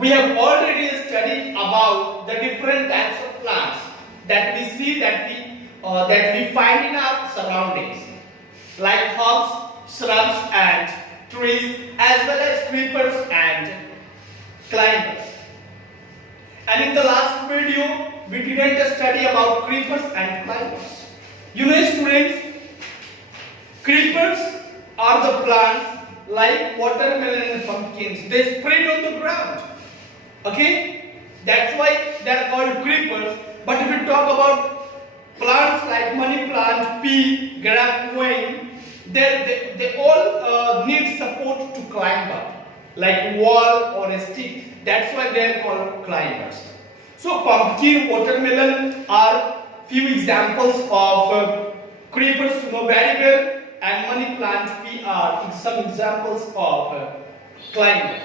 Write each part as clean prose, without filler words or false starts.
we have already studied about the different types of plants that we see that we find in our surroundings, like herbs, shrubs, and trees, as well as creepers and climbers. And in the last video, we didn't study about creepers and climbers. You know, students, creepers are the plants like watermelon and pumpkins. They spread on the ground. Okay? That's why they are called creepers. But if we talk about plants like money plant, pea, grapevine, they all need support to climb up, like wall or a stick. That's why they are called climbers. So pumpkin, watermelon are few examples of creepers you know very well, and money plant, pea are some examples of climber.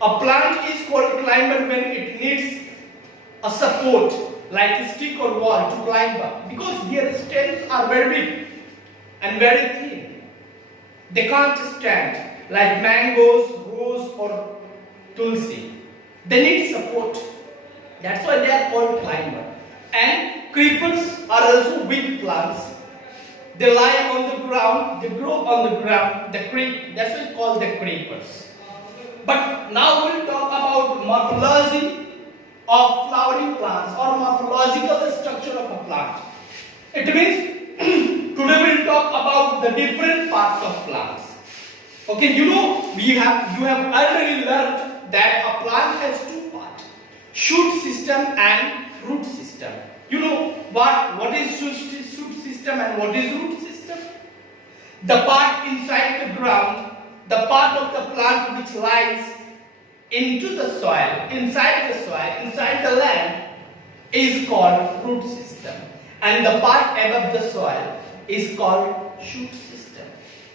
A plant is called climber when it needs a support like a stick or wall to climb up, because their stems are very big and very thin. They can't stand like mangoes, rose or tulsi. They need support. That's why they are called climber. And creepers are also weak plants. They lie on the ground, they grow on the ground, that's why called the creepers. But now we'll talk about morphology of flowering plants or morphological structure of a plant. It means today we'll talk about the different parts of plants. Okay, you know you have already learned that a plant has two parts: shoot system and root system. You know what is shoot system and what is root system? The part inside the ground, the part of the plant which lies into the soil, inside the land, is called root system, and the part above the soil is called shoot system.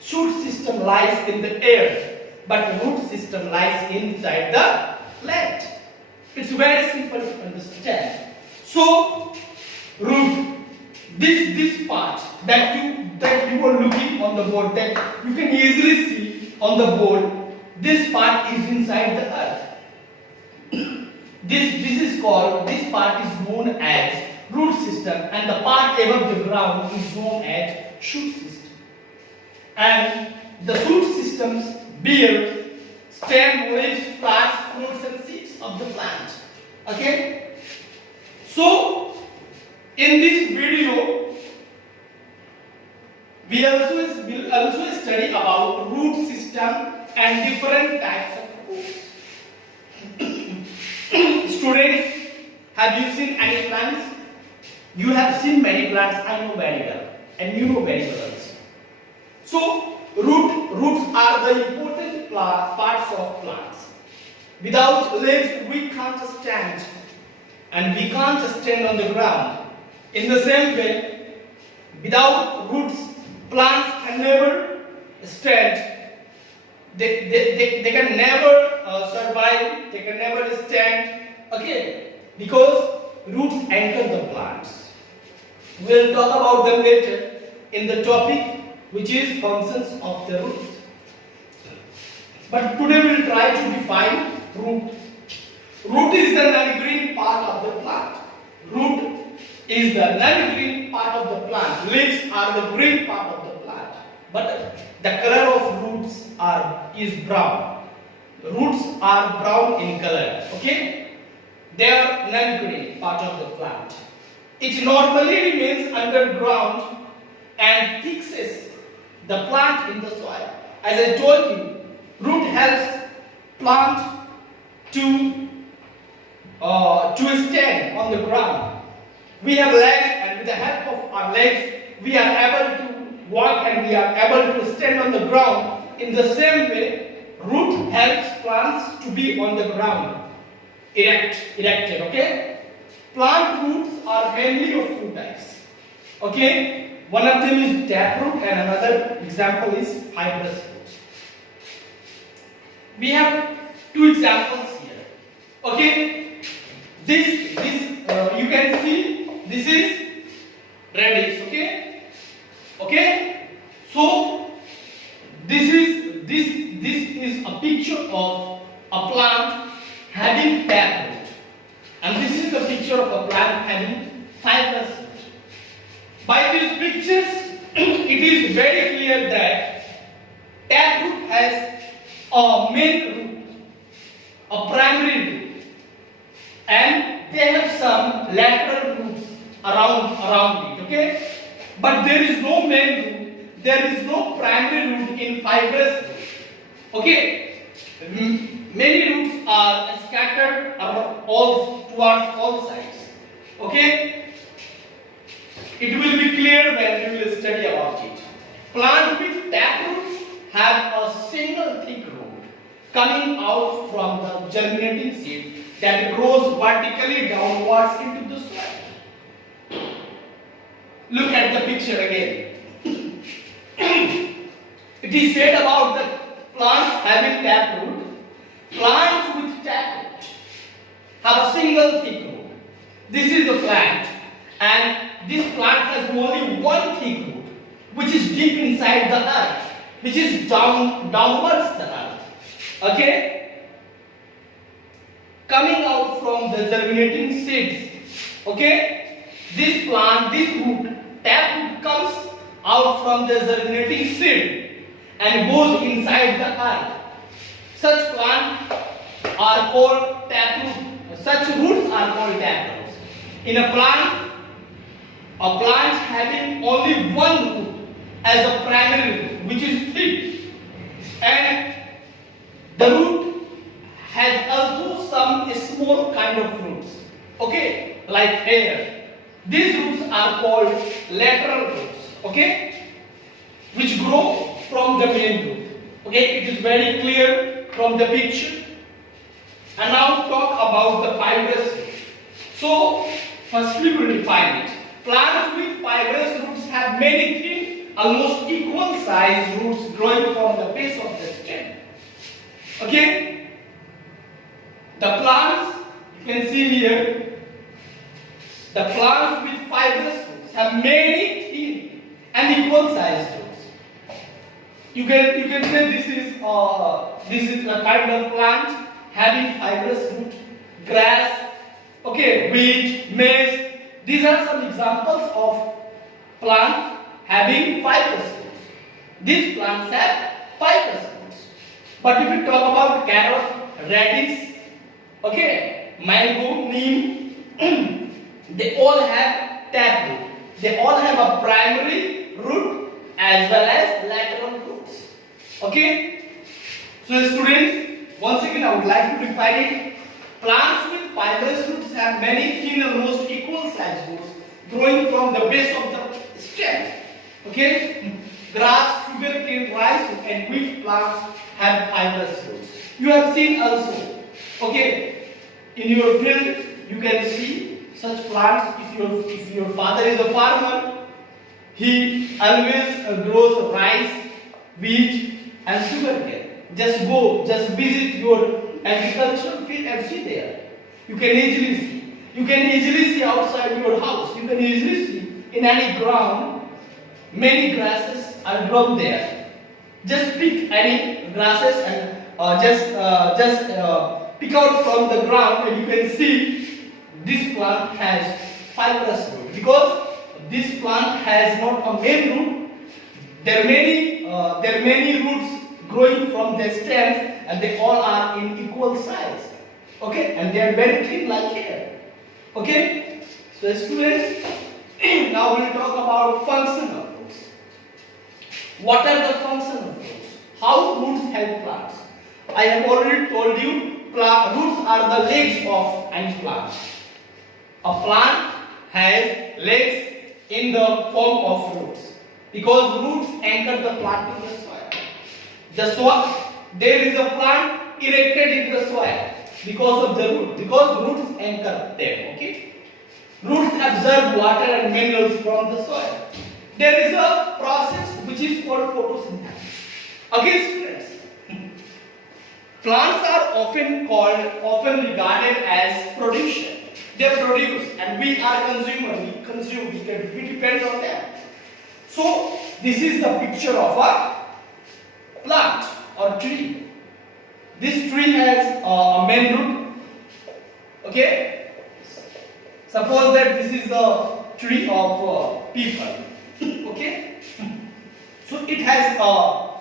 Shoot system lies in the air, but root system lies inside the land. It's very simple to understand. So root, this part that you were looking on the board, that you can easily see on the board, this part is inside the earth. This part is known as root system, and the part above the ground is known as shoot system. And the shoot systems bear stem, leaves, flowers, fruits and seeds of the plant. Okay? So in this video will also study about root system and different types of roots. Students, have you seen any plants? You have seen many plants, I know very well, and you know very well also. So roots are the important parts of plants. Without leaves we can't stand, and we can't stand on the ground. In the same way, without roots, plants can never stand. They can never survive. They can never stand. Okay, because roots anchor the plants. We'll talk about them later in the topic which is functions of the roots. But today we'll try to define root. Root is the non-green part of the plant. Root is the non-green part of the plant. Leaves are the green part of the plant. But the color of roots is brown. Roots are brown in color. Okay? They are non-green part of the plant. It normally remains underground and fixes the plant in the soil. As I told you, root helps plant to stand on the ground. We have legs, and with the help of our legs, we are able to walk and we are able to stand on the ground. In the same way, root helps plants to be on the ground, erected. Okay? Plant roots are mainly of two types. Okay? One of them is taproot, and another example is fibrous root. We have two examples here. Okay? This you can see this is radish. Okay? So this is a picture of a plant having taproot. And this is the picture of a plant having fibrous root. By these pictures, it is very clear that taproot has a main root, a primary root, and they have some lateral roots around it. Okay, but there is no main root. There is no primary root in fibrous root. Okay, many roots are scattered towards all sides. Okay, it will be clear when we will study about it. Plant with taproots have a single thick root coming out from the germinating seed that grows vertically downwards into the soil. Look at the picture again. It is said about the plants having taproot. Plants with taproot have a single thick root. This is the plant, and this plant has only one thick root, which is deep inside the earth, which is downwards the earth. Okay, coming out from the germinating seeds. Okay, this plant, this root, taproot comes out from the germinating seed and goes inside the earth. Such plants are called taproot. Such roots are called taproots. In a plant having only one root as a primary root, which is thick, and the root has also some small kind of roots. Okay, like hair. These roots are called lateral roots. Okay, which grow from the main root. Okay, it is very clear from the picture. And now talk about the fibrous root. So, firstly we will define it. Plants with fibrous roots have many thin, almost equal sized roots growing from the base of the stem. Okay, the plants, you can see here, the plants with fibrous roots have many thin and equal sized roots. You can say this is a kind of plant having fibrous root. Grass, okay, wheat, maize. These are some examples of plants having fibrous roots. These plants have fibrous roots. But if we talk about carrot, radish, okay, mango, neem, they all have taproot. They all have a primary root as well as lateral roots. Okay, so students, once again I would like to define it. Plants with fibrous roots have many thin, almost equal sized roots growing from the base of the stem. Okay, grass, sugarcane, rice, and wheat plants have fibrous roots. You have seen also. Okay, in your field you can see such plants. If your father is a farmer, he always grows rice, wheat, and sugarcane. Just visit your agricultural field and see there. You can easily see. You can easily see outside your house. You can easily see in any ground many grasses are grown there. Just pick any grasses and just pick out from the ground, and you can see this plant has fibrous root, because this plant has not a main root. There are many roots growing from the stems, and they all are in equal size. Okay, and they are very thin like hair. Okay, so students, now we will talk about function of roots. What are the functions of roots? How roots help plants? I have already told you, roots are the legs of any plant. A plant has legs in the form of roots, because roots anchor the plant in the soil. There is a plant erected in the soil because of the root, because roots anchor them. Okay, roots absorb water and minerals from the soil. There is a process which is called photosynthesis. Okay, students, plants are often regarded as producer. They produce, and we are consumer. We consume. We depend on them. So this is the picture of a plant or tree. This tree has a main root, Suppose that this is the tree of people. Okay. So it has a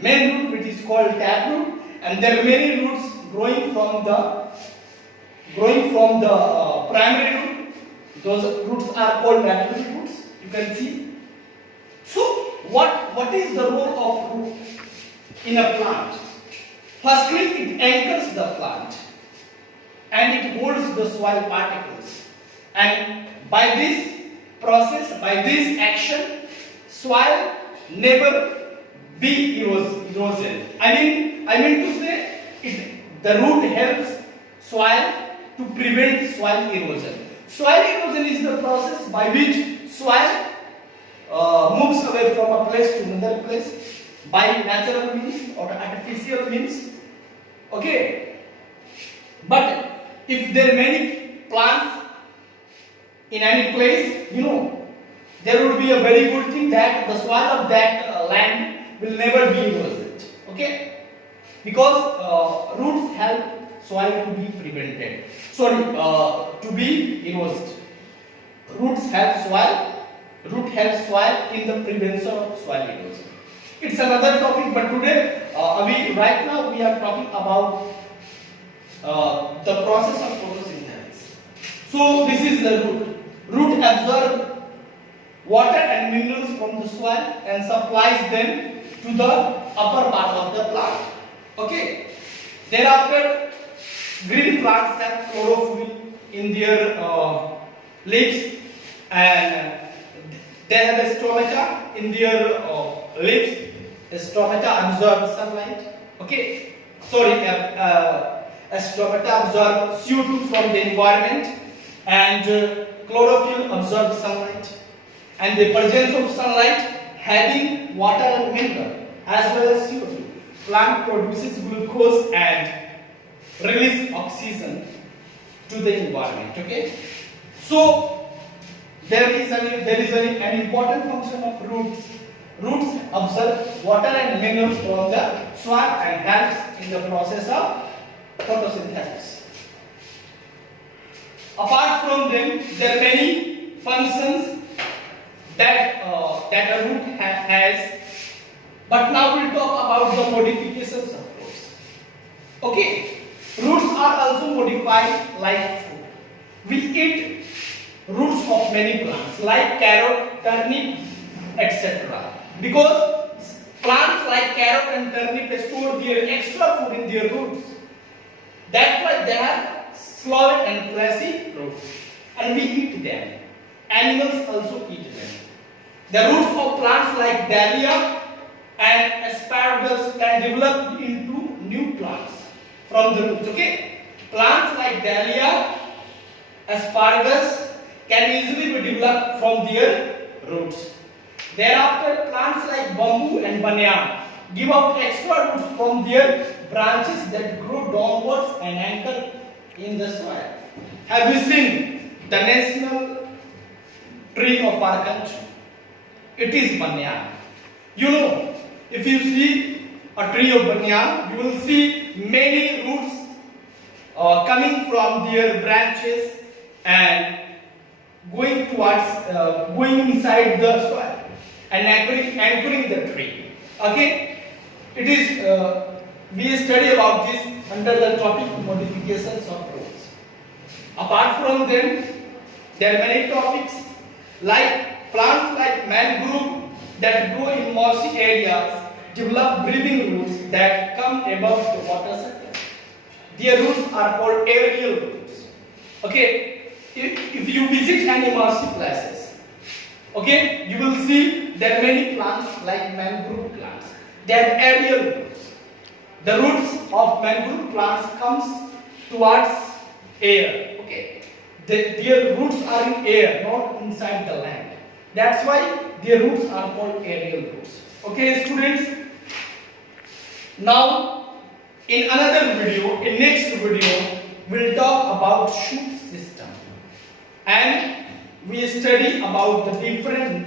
main root which is called taproot, and there are many roots growing from the primary root. Those roots are called lateral roots. You can see. So what is the role of root in a plant? Firstly, it anchors the plant and it holds the soil particles. And by this process, by this action, soil never be erosion. I mean to say, the root helps soil to prevent soil erosion. Soil erosion is the process by which soil moves away from a place to another place by natural means or artificial means. Okay. But if there are many plants in any place, there would be a very good thing that the soil of that land will never be eroded. Okay. Because roots help soil to be prevented. To be eroded. Root helps soil in the prevention of soil erosion. It's another topic, but today, right now we are talking about the process of photosynthesis. So this is the root. Root absorbs water and minerals from the soil and supplies them to the upper part of the plant. Okay. Thereafter, green plants have chlorophyll in their leaves, and they have a stomata in their leaves. The stomata absorb sunlight. Okay. A stomata absorb CO2 from the environment, and chlorophyll absorbs sunlight. And the presence of sunlight having water and mineral as well as CO2, plant produces glucose and release oxygen to the environment. Okay. So there is an important function of roots. Roots absorb water and minerals from the soil and helps in the process of photosynthesis. Apart from them, there are many functions that a root has. But now we'll talk about the modifications of roots. Okay, roots are also modified like food. We eat roots of many plants like carrot, turnip, etc. Because plants like carrot and turnip store their extra food in their roots. That's why they have solid and fleshy roots, and we eat them. Animals also eat them. The roots of plants like dahlia and asparagus can develop into new plants from the roots. Okay, plants like dahlia, asparagus can easily be developed from their roots. Thereafter, plants like bamboo and banyan give out extra roots from their branches that grow downwards and anchor in the soil. Have you seen the national tree of our country? It is banyan. If you see a tree of banyan, you will see many roots coming from their branches and going inside the soil and anchoring the tree. Okay, it is we study about this under the topic modifications of roots. Apart from them, there are many topics like plants like mangrove that grow in mossy areas develop breathing roots that come above the water surface. Their roots are called aerial roots. Okay, if you visit any mossy places, okay, you will see there are many plants like mangrove plants. They have aerial roots. The roots of mangrove plants comes towards air. Okay, their roots are in air, not inside the land. That's why their roots are called aerial roots. Okay, students. Now, in another video, in next video, we'll talk about shoot system, and we'll study about the different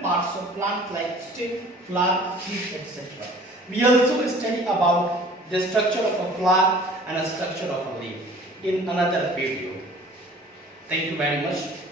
parts of plant like stem, flower, seed, etc. We also study about the structure of a flower and a structure of a leaf in another video. Thank you very much.